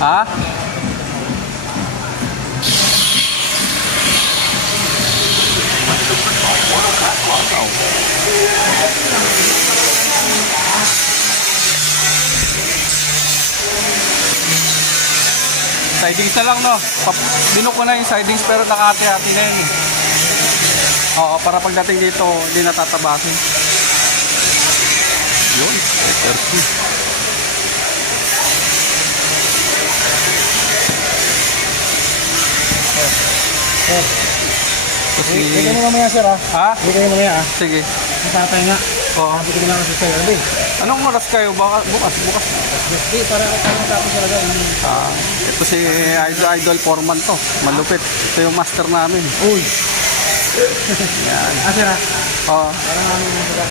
Ha? Sidings na lang, no? Binuk ko na yung sidings pero nakati-hati na yun eh. Oo, para pagdating dito hindi natatabasin. Yun, SRC. Hindi kayo mamaya sir ha? Ha? Hindi kayo mamaya ha? Sige. Natatay nga. Oo. Sabi ko na lang sa sir. Anong oras kayo? Baka bukas. Hindi, para tapos talaga. Ito si Idol Foreman to. Malupit. Ito yung master namin. Uy! Yan. Sir ha? Oo. Parang